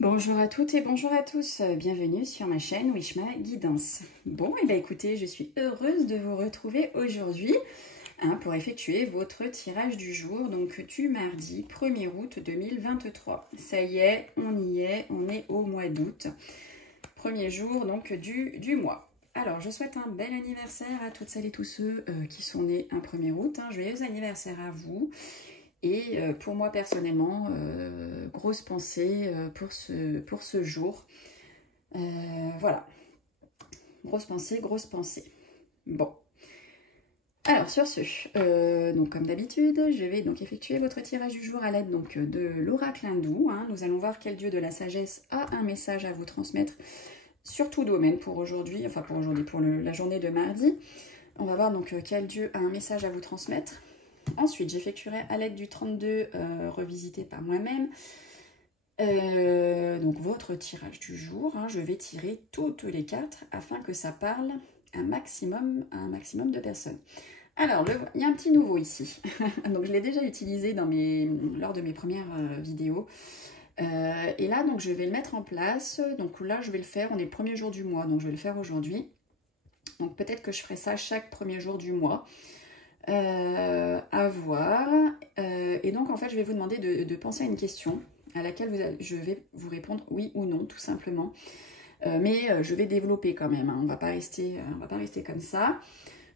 Bonjour à toutes et bonjour à tous, bienvenue sur ma chaîne Wishma Guidance. Bon, et bien écoutez, je suis heureuse de vous retrouver aujourd'hui pour effectuer votre tirage du jour, donc du mardi 1er août 2023. Ça y est, on est au mois d'août, premier jour donc du mois. Alors, je souhaite un bel anniversaire à toutes celles et tous ceux qui sont nés un 1er août, joyeux anniversaire à vous. Et pour moi personnellement, grosse pensée pour ce jour. Voilà, grosse pensée. Bon, alors sur ce, donc comme d'habitude, je vais donc effectuer votre tirage du jour à l'aide donc de l'oracle hindou. Nous allons voir quel dieu de la sagesse a un message à vous transmettre sur tout domaine pour aujourd'hui, enfin pour la journée de mardi. On va voir donc quel dieu a un message à vous transmettre. Ensuite, j'effectuerai à l'aide du 32 revisité par moi-même donc votre tirage du jour. Je vais tirer toutes les cartes afin que ça parle à un maximum de personnes. Alors, il y a un petit nouveau ici. Donc, je l'ai déjà utilisé lors de mes premières vidéos. Et là, donc, je vais le mettre en place. Donc là, je vais le faire. On est le premier jour du mois, donc je vais le faire aujourd'hui. Donc, peut-être que je ferai ça chaque premier jour du mois. À voir. Et donc en fait je vais vous demander de penser à une question à laquelle je vais vous répondre oui ou non tout simplement, mais je vais développer quand même, on va pas rester comme ça.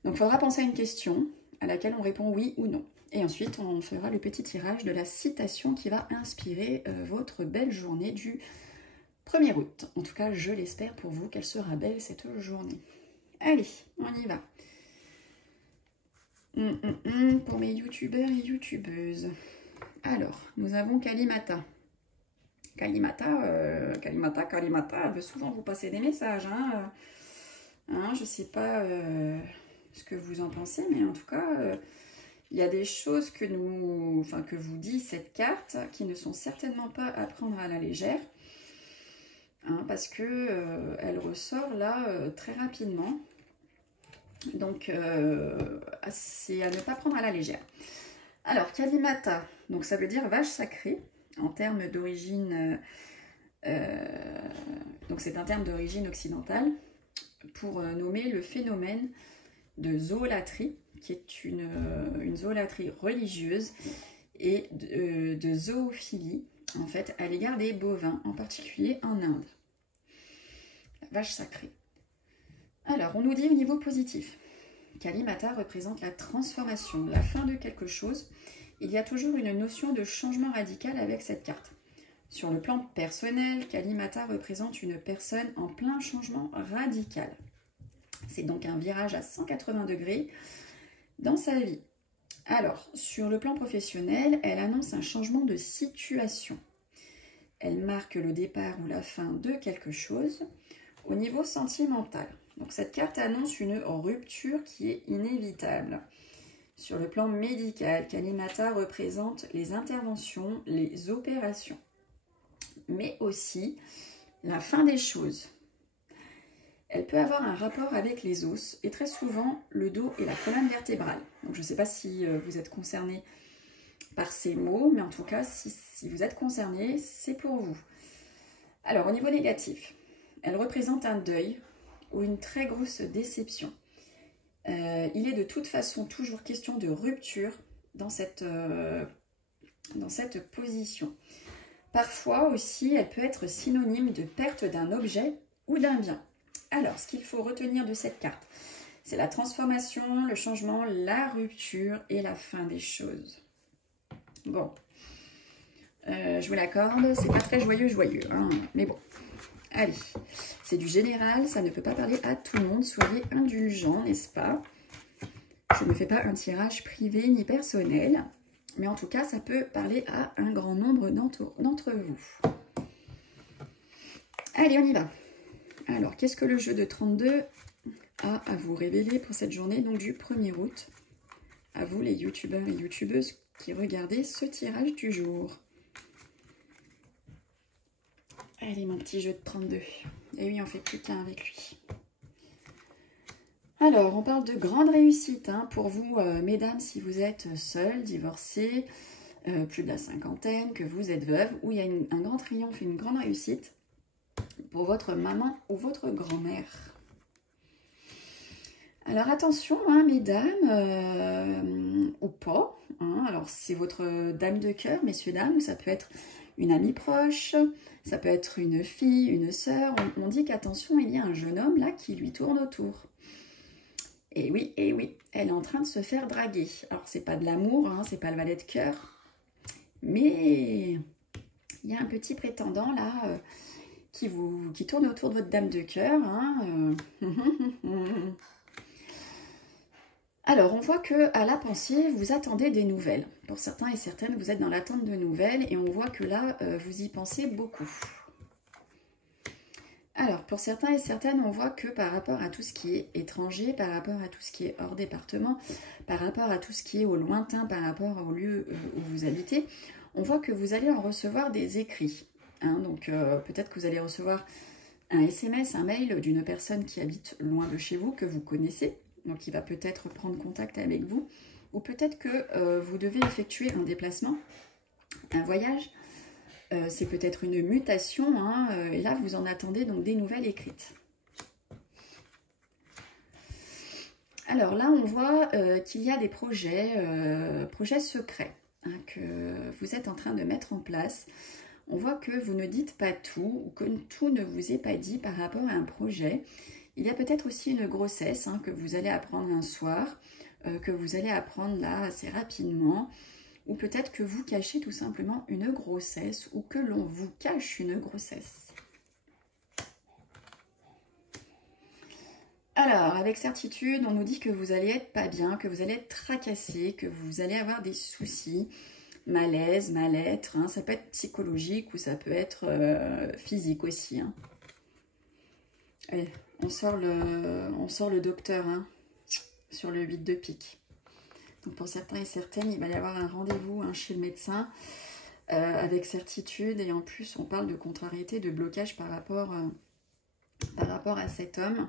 Donc il faudra penser à une question à laquelle on répond oui ou non, et ensuite on fera le petit tirage de la citation qui va inspirer votre belle journée du 1er août. En tout cas je l'espère pour vous qu'elle sera belle cette journée. Allez, on y va. Pour mes youtubeurs et youtubeuses. Alors, nous avons Kalimata. Kalimata, elle veut souvent vous passer des messages. Je sais pas ce que vous en pensez, mais en tout cas, il y a des choses que vous dit cette carte qui ne sont certainement pas à prendre à la légère. Parce que elle ressort là très rapidement. Donc, c'est à ne pas prendre à la légère. Alors, Kalimata, donc ça veut dire vache sacrée, en termes d'origine, donc c'est un terme d'origine occidentale, pour nommer le phénomène de zoôlatrie, qui est une zoôlatrie religieuse, et de zoophilie, en fait, à l'égard des bovins, en particulier en Inde. La vache sacrée. Alors, on nous dit au niveau positif, Kalimata représente la transformation, la fin de quelque chose. Il y a toujours une notion de changement radical avec cette carte. Sur le plan personnel, Kalimata représente une personne en plein changement radical. C'est donc un virage à 180 degrés dans sa vie. Alors, sur le plan professionnel, elle annonce un changement de situation. Elle marque le départ ou la fin de quelque chose. Au niveau sentimental, donc cette carte annonce une rupture qui est inévitable. Sur le plan médical, Kalimata représente les interventions, les opérations, mais aussi la fin des choses. Elle peut avoir un rapport avec les os et très souvent le dos et la colonne vertébrale. Donc je ne sais pas si vous êtes concerné par ces mots, mais en tout cas, si vous êtes concerné, c'est pour vous. Alors au niveau négatif, elle représente un deuil ou une très grosse déception. Il est de toute façon toujours question de rupture dans cette position. Parfois aussi, elle peut être synonyme de perte d'un objet ou d'un bien. Alors, ce qu'il faut retenir de cette carte, c'est la transformation, le changement, la rupture et la fin des choses. Bon, je vous l'accorde, c'est pas très joyeux, mais bon. Allez, c'est du général, ça ne peut pas parler à tout le monde, soyez indulgents, n'est-ce pas? Je ne fais pas un tirage privé ni personnel, mais en tout cas, ça peut parler à un grand nombre d'entre vous. Allez, on y va. Alors, qu'est-ce que le jeu de 32 a à vous révéler pour cette journée donc du 1er août? À vous, les youtubeurs et youtubeuses qui regardez ce tirage du jour. Allez, mon petit jeu de 32. Et oui, on fait plus qu'un avec lui. Alors, on parle de grande réussite pour vous, mesdames, si vous êtes seules, divorcées, plus de la cinquantaine, que vous êtes veuve, où il y a un grand triomphe, une grande réussite pour votre maman ou votre grand-mère. Alors attention, hein, mesdames, ou pas. Hein, alors c'est votre dame de cœur, messieurs, dames, ou ça peut être une amie proche, ça peut être une fille, une sœur. On dit qu'attention, il y a un jeune homme là qui lui tourne autour. Et oui, elle est en train de se faire draguer. Alors c'est pas de l'amour, hein, c'est pas le valet de cœur, mais il y a un petit prétendant là qui tourne autour de votre dame de cœur. Hein, Alors, on voit que à la pensive, vous attendez des nouvelles. Pour certains et certaines, vous êtes dans l'attente de nouvelles et on voit que là, vous y pensez beaucoup. Alors, pour certains et certaines, on voit que par rapport à tout ce qui est étranger, par rapport à tout ce qui est hors département, par rapport à tout ce qui est au lointain, par rapport au lieu où vous habitez, on voit que vous allez en recevoir des écrits. Hein, donc, peut-être que vous allez recevoir un SMS, un mail d'une personne qui habite loin de chez vous, que vous connaissez. Donc, il va peut-être prendre contact avec vous. Ou peut-être que vous devez effectuer un déplacement, un voyage. C'est peut-être une mutation. Hein, et là, vous en attendez donc des nouvelles écrites. Alors là, on voit qu'il y a des projets secrets hein, que vous êtes en train de mettre en place. On voit que vous ne dites pas tout ou que tout ne vous est pas dit par rapport à un projet. Il y a peut-être aussi une grossesse hein, que vous allez apprendre un soir, que vous allez apprendre là assez rapidement, ou peut-être que vous cachez tout simplement une grossesse ou que l'on vous cache une grossesse. Alors, avec certitude, on nous dit que vous allez être pas bien, que vous allez être tracassé, que vous allez avoir des soucis, malaise, mal-être. Hein, ça peut être psychologique ou ça peut être physique aussi. Hein. Allez, on sort le docteur hein, sur le 8 de pique. Donc pour certains et certaines, il va y avoir un rendez-vous hein, chez le médecin avec certitude. Et en plus, on parle de contrariété, de blocage par rapport à cet homme.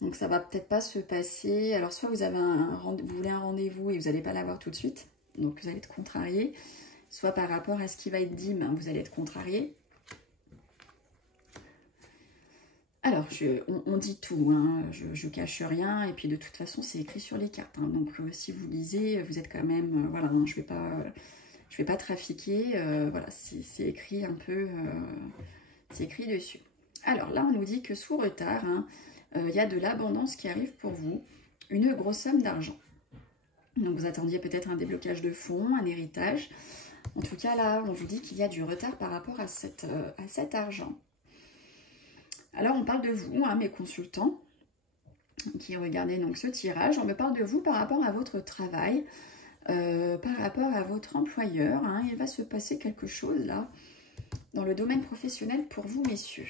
Donc ça va peut-être pas se passer. Alors soit vous avez vous voulez un rendez-vous et vous n'allez pas l'avoir tout de suite. Donc vous allez être contrarié. Soit par rapport à ce qui va être dit, ben, vous allez être contrarié. Alors, on dit tout, hein, je cache rien, et puis de toute façon, c'est écrit sur les cartes. Hein, donc, si vous lisez, vous êtes quand même, voilà, hein, je vais pas trafiquer, voilà, c'est écrit un peu, c'est écrit dessus. Alors là, on nous dit que sous retard, hein, y a de l'abondance qui arrive pour vous, une grosse somme d'argent. Donc, vous attendiez peut-être un déblocage de fonds, un héritage. En tout cas, là, on vous dit qu'il y a du retard par rapport à cet argent. Alors, on parle de vous, hein, mes consultants, qui regardaient donc ce tirage. On me parle de vous par rapport à votre travail, par rapport à votre employeur. Hein. Il va se passer quelque chose, là, dans le domaine professionnel pour vous, messieurs.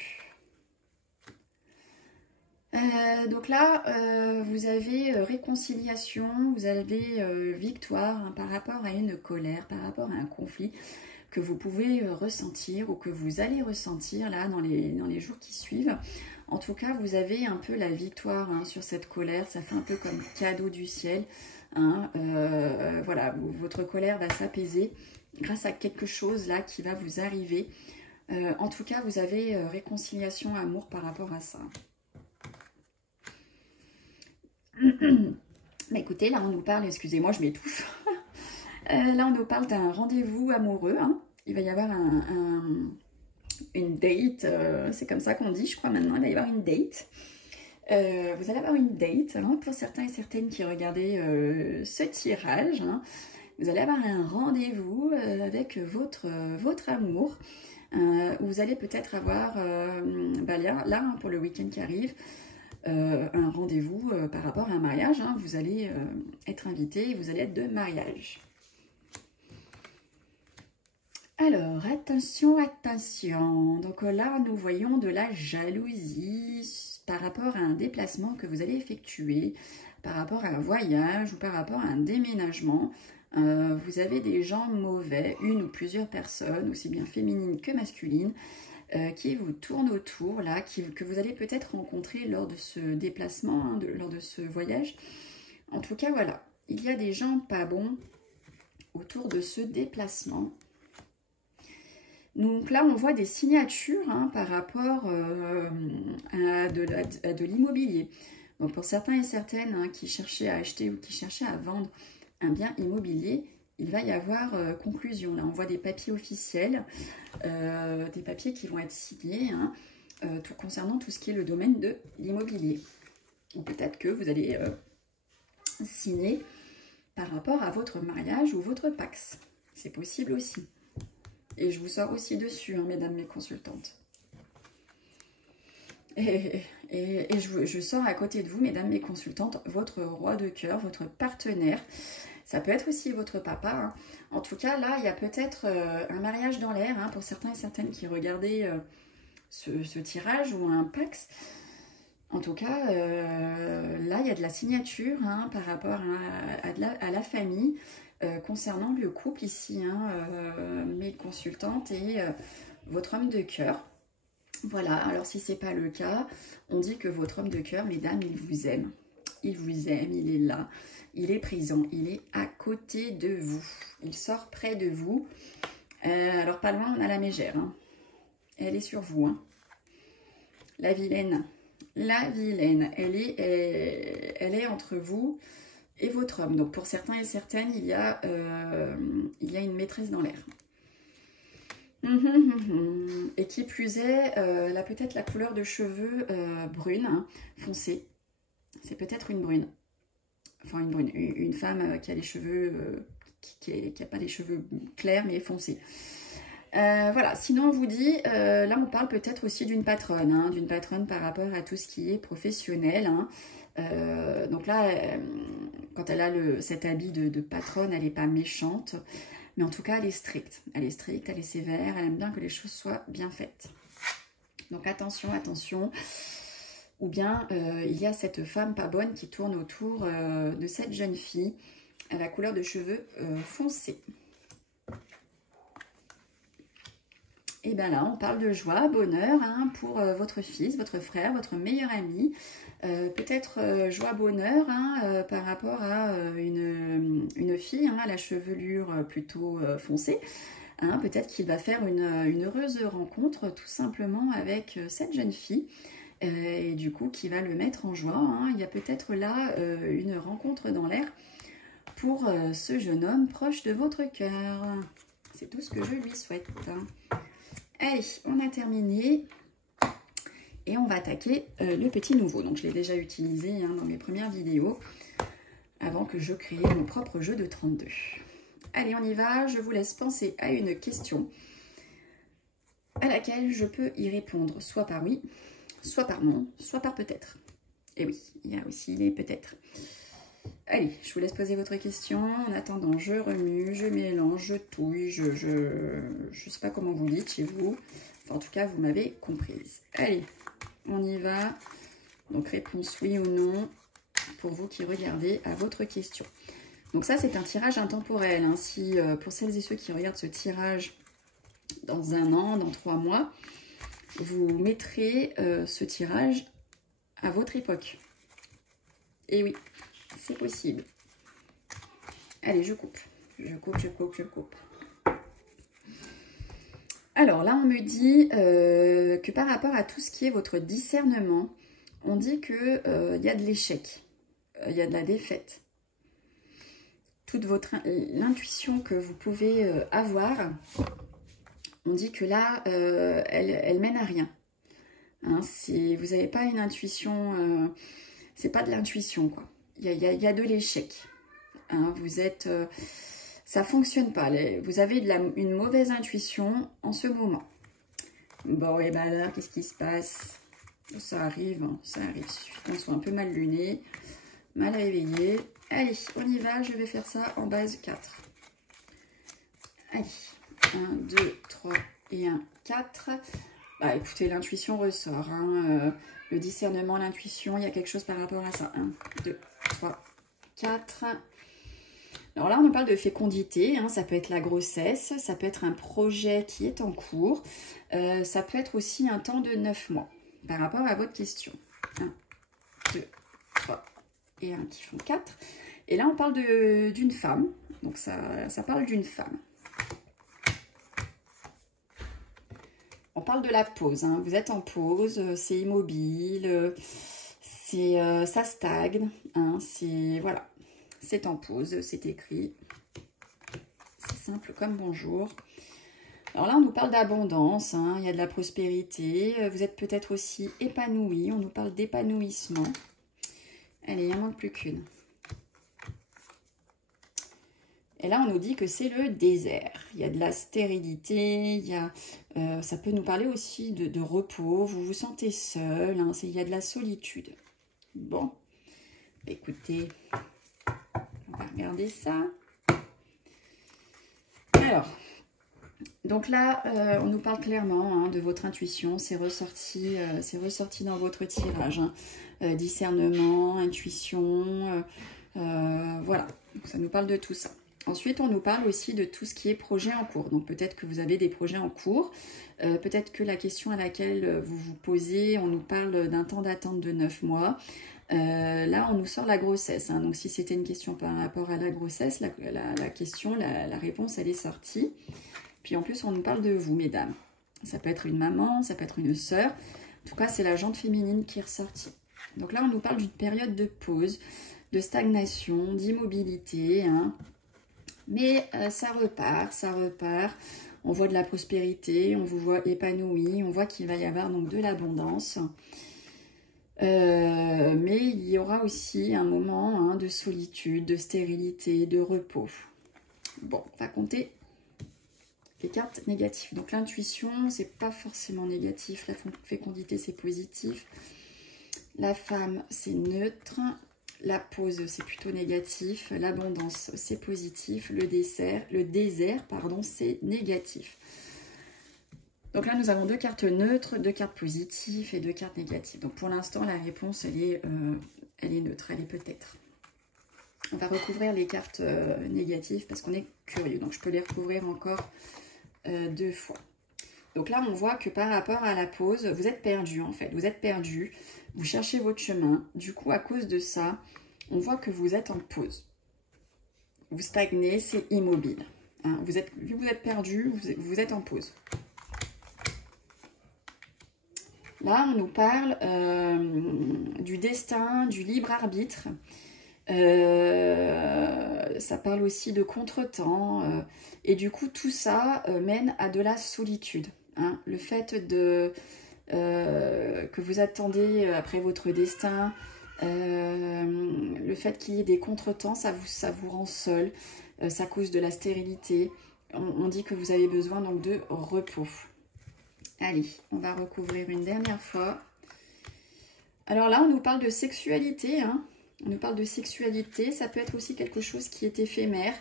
Donc là, vous avez réconciliation, vous avez victoire hein, par rapport à une colère, par rapport à un conflit que vous pouvez ressentir ou que vous allez ressentir là dans les jours qui suivent. En tout cas, vous avez un peu la victoire hein, sur cette colère. Ça fait un peu comme cadeau du ciel. Hein, voilà, votre colère va s'apaiser grâce à quelque chose là qui va vous arriver. En tout cas, vous avez réconciliation, amour par rapport à ça. Mais écoutez, là on nous parle, excusez-moi, je m'étouffe. Là, on nous parle d'un rendez-vous amoureux. Hein. Il va y avoir une date. C'est comme ça qu'on dit, je crois, maintenant. Il va y avoir une date. Vous allez avoir une date. Hein, pour certains et certaines qui regardaient ce tirage, hein, vous allez avoir un rendez-vous avec votre amour. Vous allez peut-être avoir, là hein, pour le week-end qui arrive, un rendez-vous par rapport à un mariage. Hein. Vous allez être invité, vous allez être de mariage. Alors, attention, attention. Donc là, nous voyons de la jalousie par rapport à un déplacement que vous allez effectuer, par rapport à un voyage ou par rapport à un déménagement. Vous avez des gens mauvais, une ou plusieurs personnes, aussi bien féminines que masculines, qui vous tournent autour, là, que vous allez peut-être rencontrer lors de ce déplacement, hein, lors de ce voyage. En tout cas, voilà, il y a des gens pas bons autour de ce déplacement. Donc là, on voit des signatures hein, par rapport à de l'immobilier. Donc pour certains et certaines hein, qui cherchaient à acheter ou qui cherchaient à vendre un bien immobilier, il va y avoir conclusion. Là, on voit des papiers officiels, des papiers qui vont être signés hein, concernant tout ce qui est le domaine de l'immobilier. Ou peut-être que vous allez signer par rapport à votre mariage ou votre Pacs. C'est possible aussi. Et je vous sors aussi dessus, hein, mesdames mes consultantes. Et je sors à côté de vous, mesdames mes consultantes, votre roi de cœur, votre partenaire. Ça peut être aussi votre papa. Hein. En tout cas, là, il y a peut-être un mariage dans l'air hein, pour certains et certaines qui regardaient ce tirage ou un Pacs. En tout cas, là, il y a de la signature hein, par rapport à la famille concernant le couple ici, hein, mes consultantes et votre homme de cœur. Voilà, alors si ce n'est pas le cas, on dit que votre homme de cœur, mesdames, il vous aime. Il vous aime, il est là, il est présent, il est à côté de vous. Il sort près de vous. Alors pas loin, on a la mégère. Hein. Elle est sur vous. Hein. La vilaine. La vilaine, elle est entre vous et votre homme. Donc pour certains et certaines, il y a une maîtresse dans l'air. Et qui plus est, elle a peut-être la couleur de cheveux brune, hein, foncée. C'est peut-être une brune. Enfin une brune, une femme qui a les cheveux, qui n'a pas les cheveux clairs mais foncés. Voilà, sinon on vous dit, là on parle peut-être aussi d'une patronne, hein, d'une patronne par rapport à tout ce qui est professionnel. Hein. Donc là, quand elle a cet habit de patronne, elle n'est pas méchante, mais en tout cas elle est stricte. Elle est stricte, elle est sévère, elle aime bien que les choses soient bien faites. Donc attention, attention. Ou bien il y a cette femme pas bonne qui tourne autour de cette jeune fille à la couleur de cheveux foncée. Et bien là, on parle de joie, bonheur hein, pour votre fils, votre frère, votre meilleur ami. Peut-être joie, bonheur hein, par rapport à une fille hein, à la chevelure plutôt foncée. Hein, peut-être qu'il va faire une heureuse rencontre tout simplement avec cette jeune fille. Et du coup, qui va le mettre en joie. Hein. Il y a peut-être là une rencontre dans l'air pour ce jeune homme proche de votre cœur. C'est tout ce que je lui souhaite. Allez, on a terminé et on va attaquer le petit nouveau. Donc, je l'ai déjà utilisé hein, dans mes premières vidéos avant que je crée mon propre jeu de 32. Allez, on y va. Je vous laisse penser à une question à laquelle je peux y répondre soit par oui, soit par non, soit par peut-être. Et oui, il y a aussi les peut-être. Allez, je vous laisse poser votre question. En attendant, je remue, je mélange, je touille, je sais pas comment vous dites chez vous. Enfin, en tout cas, vous m'avez comprise. Allez, on y va. Donc, réponse oui ou non pour vous qui regardez à votre question. Donc ça, c'est un tirage intemporel. Hein. Si, pour celles et ceux qui regardent ce tirage dans 1 an, dans 3 mois, vous mettrez ce tirage à votre époque. Et oui. C'est possible. Allez, je coupe. Je coupe. Alors là, on me dit que par rapport à tout ce qui est votre discernement, on dit qu'il y a de l'échec, il y a de la défaite. Toute l'intuition que vous pouvez avoir, on dit que là, elle mène à rien. Hein, vous n'avez pas une intuition, c'est pas de l'intuition, quoi. Il y a de l'échec. Hein, vous êtes... ça ne fonctionne pas. Vous avez une mauvaise intuition en ce moment. Bon, et ben là, qu'est-ce qui se passe? Ça arrive, hein, ça arrive. Il suffit qu'on soit un peu mal luné, mal réveillé. Allez, on y va. Je vais faire ça en base 4. Allez, 1, 2, 3 et 1, 4. Bah, écoutez, l'intuition ressort. Hein, le discernement, l'intuition, il y a quelque chose par rapport à ça. 1, 2, 3, 4. Alors là, on parle de fécondité. Hein, ça peut être la grossesse, ça peut être un projet qui est en cours. Ça peut être aussi un temps de 9 mois par rapport à votre question. 1, 2, 3 et 1 qui font 4. Et là, on parle d'une femme. Donc, ça parle d'une femme. On parle de la pause. Hein. Vous êtes en pause, c'est immobile, ça stagne. Hein. Voilà, c'est en pause, c'est écrit. C'est simple comme bonjour. Alors là, on nous parle d'abondance, hein, il y a de la prospérité, vous êtes peut-être aussi épanoui, on nous parle d'épanouissement. Allez, il n'en manque plus qu'une. Et là, on nous dit que c'est le désert. Il y a de la stérilité, ça peut nous parler aussi de repos, vous vous sentez seul, hein, il y a de la solitude. Bon, écoutez, on va regarder ça. Alors... Donc là, on nous parle clairement hein, de votre intuition, c'est ressorti dans votre tirage. Hein. Discernement, intuition, voilà. Donc ça nous parle de tout ça. Ensuite, on nous parle aussi de tout ce qui est projet en cours. Donc peut-être que vous avez des projets en cours. Peut-être que la question à laquelle vous vous posez, on nous parle d'un temps d'attente de 9 mois. Là, on nous sort la grossesse. Hein. Donc si c'était une question par rapport à la grossesse, la réponse, elle est sortie. Puis en plus, on nous parle de vous, mesdames. Ça peut être une maman, ça peut être une sœur. En tout cas, c'est la jante féminine qui est ressortie. Donc là, on nous parle d'une période de pause, de stagnation, d'immobilité. Hein. Mais ça repart, ça repart. On voit de la prospérité, on vous voit épanoui, on voit qu'il va y avoir donc de l'abondance. Mais il y aura aussi un moment hein, de solitude, de stérilité, de repos. Bon, on va compter les cartes négatives. Donc l'intuition, c'est pas forcément négatif. La fécondité, c'est positif. La femme, c'est neutre. La pause, c'est plutôt négatif. L'abondance, c'est positif. Le désert, pardon, c'est négatif. Donc là, nous avons 2 cartes neutres, 2 cartes positives et 2 cartes négatives. Donc pour l'instant, la réponse, elle est neutre. Elle est peut-être. On va recouvrir les cartes négatives parce qu'on est curieux. Donc je peux les recouvrir encore 2 fois. Donc là, on voit que par rapport à la pause, vous êtes perdu en fait. Vous êtes perdu, vous cherchez votre chemin. Du coup, à cause de ça, on voit que vous êtes en pause. Vous stagnez, c'est immobile. Hein, vu que vous êtes perdu, vous êtes en pause. Là, on nous parle du destin, du libre arbitre. Ça parle aussi de contretemps et du coup tout ça mène à de la solitude hein. Le fait que vous attendez après votre destin, le fait qu'il y ait des contretemps, ça vous rend seul, ça cause de la stérilité. On dit que vous avez besoin donc de repos. Allez, on va recouvrir une dernière fois. Alors là, on nous parle de sexualité hein. On nous parle de sexualité, ça peut être aussi quelque chose qui est éphémère.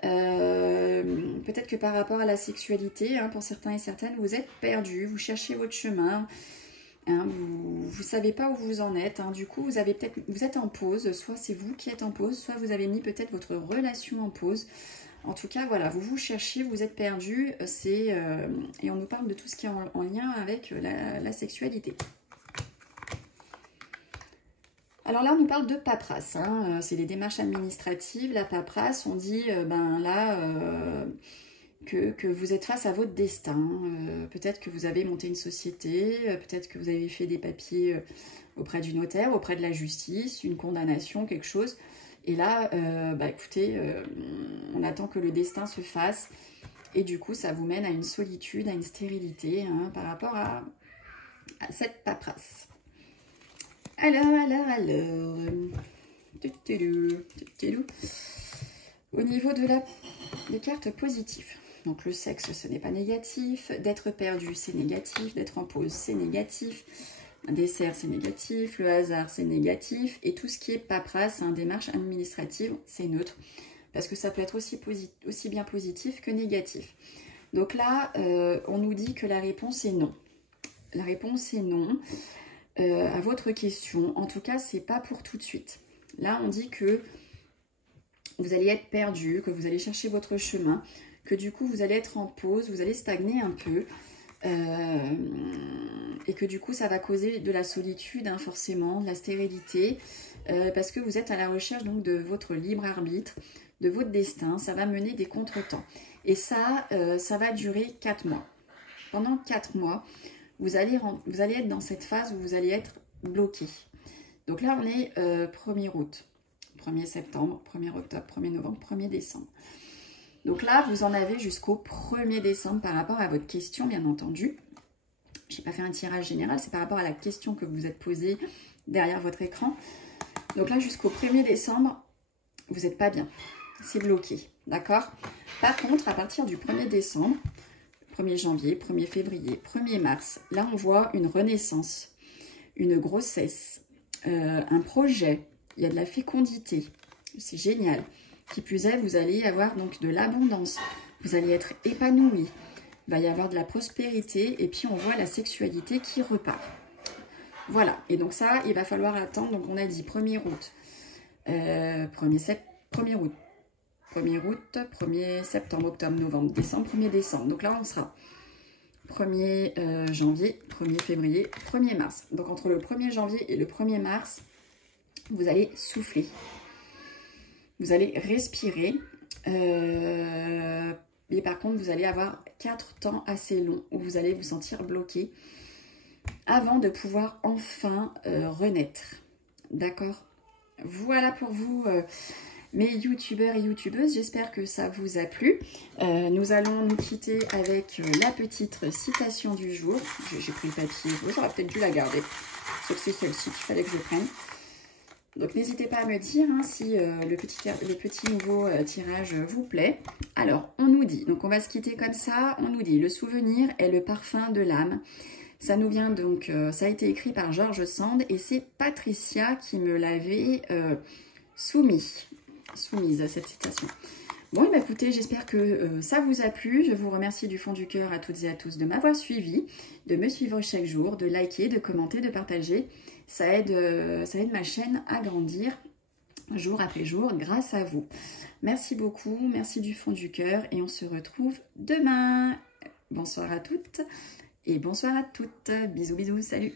Peut-être que par rapport à la sexualité, hein, pour certains et certaines, vous êtes perdus, vous cherchez votre chemin, hein, vous ne savez pas où vous en êtes. Hein, du coup, vous êtes en pause, soit c'est vous qui êtes en pause, soit vous avez mis peut-être votre relation en pause. En tout cas, voilà, vous cherchez, vous êtes perdus, et on nous parle de tout ce qui est en lien avec la sexualité. Alors là, on nous parle de paperasse, hein. C'est les démarches administratives, la paperasse, on dit que vous êtes face à votre destin. Peut-être que vous avez monté une société, peut-être que vous avez fait des papiers auprès du notaire, auprès de la justice, une condamnation, quelque chose. Et là, écoutez, on attend que le destin se fasse et du coup, ça vous mène à une solitude, à une stérilité hein, par rapport à cette paperasse. Alors. Au niveau des cartes positives. Donc le sexe, ce n'est pas négatif. D'être perdu, c'est négatif. D'être en pause, c'est négatif. Un dessert, c'est négatif. Le hasard, c'est négatif. Et tout ce qui est paperasse, démarche administrative, c'est neutre. Parce que ça peut être aussi bien positif que négatif. Donc là, on nous dit que la réponse est non. La réponse est non. À votre question, en tout cas, c'est pas pour tout de suite. Là, on dit que vous allez être perdu, que vous allez chercher votre chemin, que du coup, vous allez être en pause, vous allez stagner un peu, et que du coup, ça va causer de la solitude, hein, forcément, de la stérilité, parce que vous êtes à la recherche donc de votre libre arbitre, de votre destin. Ça va mener des contretemps. Et ça, ça va durer 4 mois. Pendant 4 mois, vous allez être dans cette phase où vous allez être bloqué. Donc là, on est 1er août, 1er septembre, 1er octobre, 1er novembre, 1er décembre. Donc là, vous en avez jusqu'au 1er décembre par rapport à votre question, bien entendu. Je n'ai pas fait un tirage général, c'est par rapport à la question que vous vous êtes posée derrière votre écran. Donc là, jusqu'au 1er décembre, vous n'êtes pas bien. C'est bloqué, d'accord? Par contre, à partir du 1er décembre, 1er janvier, 1er février, 1er mars, là, on voit une renaissance, une grossesse, un projet, il y a de la fécondité, c'est génial. Qui plus est, vous allez avoir donc de l'abondance, vous allez être épanoui, il va y avoir de la prospérité et puis on voit la sexualité qui repart. Voilà, et donc ça, il va falloir attendre, donc on a dit 1er août, 1er août, 1er septembre, octobre, novembre, décembre, 1er décembre. Donc là, on sera 1er janvier, 1er février, 1er mars. Donc entre le 1er janvier et le 1er mars, vous allez souffler. Vous allez respirer. Et par contre, vous allez avoir 4 temps assez longs où vous allez vous sentir bloqué avant de pouvoir enfin renaître. D'accord? Voilà pour vous, mes youtubeurs et youtubeuses. J'espère que ça vous a plu. Nous allons nous quitter avec la petite citation du jour. J'ai pris le papier, j'aurais peut-être dû la garder. Sauf si c'est celle-ci qu'il fallait que je prenne. Donc n'hésitez pas à me dire hein, si le petit nouveau tirage vous plaît. Alors, on nous dit, donc on va se quitter comme ça, on nous dit, le souvenir est le parfum de l'âme. Ça nous vient donc, ça a été écrit par George Sand et c'est Patricia qui me l'avait soumise à cette citation. Bon, bah, écoutez, j'espère que ça vous a plu. Je vous remercie du fond du cœur à toutes et à tous de m'avoir suivi, de me suivre chaque jour, de liker, de commenter, de partager. Ça aide ma chaîne à grandir jour après jour grâce à vous. Merci beaucoup, merci du fond du cœur et on se retrouve demain. Bonsoir à toutes et bonsoir à toutes. Bisous, bisous, salut.